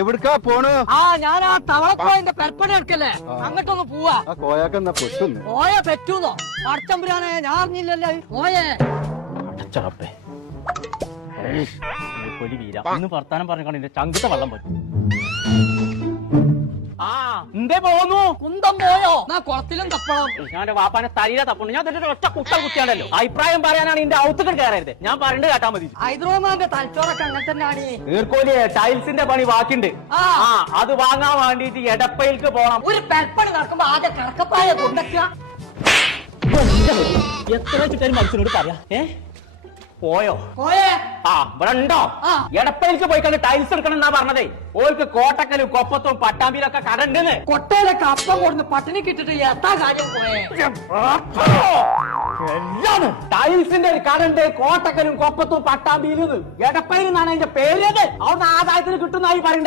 എവിടുക്കാ പോണ്? ഞാൻ ആ തവളക്കോയന്റെ പെരപ്പണി എടുക്കല്ലേ, അങ്ങോട്ടൊന്ന് പോവാ. കോയാക്കെന്നാ പൊട്ടുന്നു. കോയ പറ്റൂന്നോ? പടച്ചമ്പുരാനെ, ഞാൻ അറിഞ്ഞില്ലല്ലോ. കോയേ അടച്ചറപ്പേ പൊലി വീര ഇന്ന് വർത്താനം പറഞ്ഞാണ് എന്റെ ചങ്കിട്ട വെള്ളം പോയി. എന്തേ പോന്നു? കുന്തം പോയോ? എന്നാ കുളത്തിലും തപ്പണം. ഞാൻ വാപ്പാനെ തലയില തപ്പുണ്ട്. ഞാൻ തന്നെ ഒറ്റ കുട്ടൽ കുത്തിയാണല്ലോ. അഭിപ്രായം പറയാനാണ് എന്റെ ഔത്തുകൾ കയറരുത്. ഞാൻ പറയണ്ട് കേട്ടാ മതി. ഹൈദ്രോമാന്റെ തലച്ചോറൊക്കെ അങ്ങനെ തന്നെയാണ്. നീർക്കോലിയെ ടൈൽസിന്റെ പണി ബാക്കിണ്ട്. അത് വാങ്ങാൻ വേണ്ടിട്ട് എടപ്പയിലേക്ക് പോണം. ഒരു പെരപ്പണി നടക്കുമ്പോ ആദ്യം കിടക്കപ്പായ കൊണ്ടൊക്കെ എത്ര വെച്ചിട്ട് മനുഷ്യനോട് പറയാ. പോയോ? കോയേ ഇവിടെ ഉണ്ടോ? എടപ്പയിലേക്ക് പോയി കണ്ട് ടൈൽസ് എടുക്കണം എന്നാ പറഞ്ഞതേ. ഓർക്ക് കോട്ടക്കലും കൊപ്പത്തും പട്ടാമ്പിയിലൊക്കെ കടണ്ടെന്ന്. കൊട്ടയിലൊക്കെ അപ്പം കൊടുന്ന് പട്ടിണി കിട്ടിട്ട് എത്താ കാര്യം പോയേ. ടൈൽസിന്റെ ഒരു കടണ്ട് കോട്ടക്കലും കൊപ്പത്തും പട്ടാമ്പിയിലും. എടപ്പയിൽ നിന്നാണ് അതിന്റെ പേര്. അവിടെ ആദായത്തിന് കിട്ടുന്നതായി പറയണ്ടേ.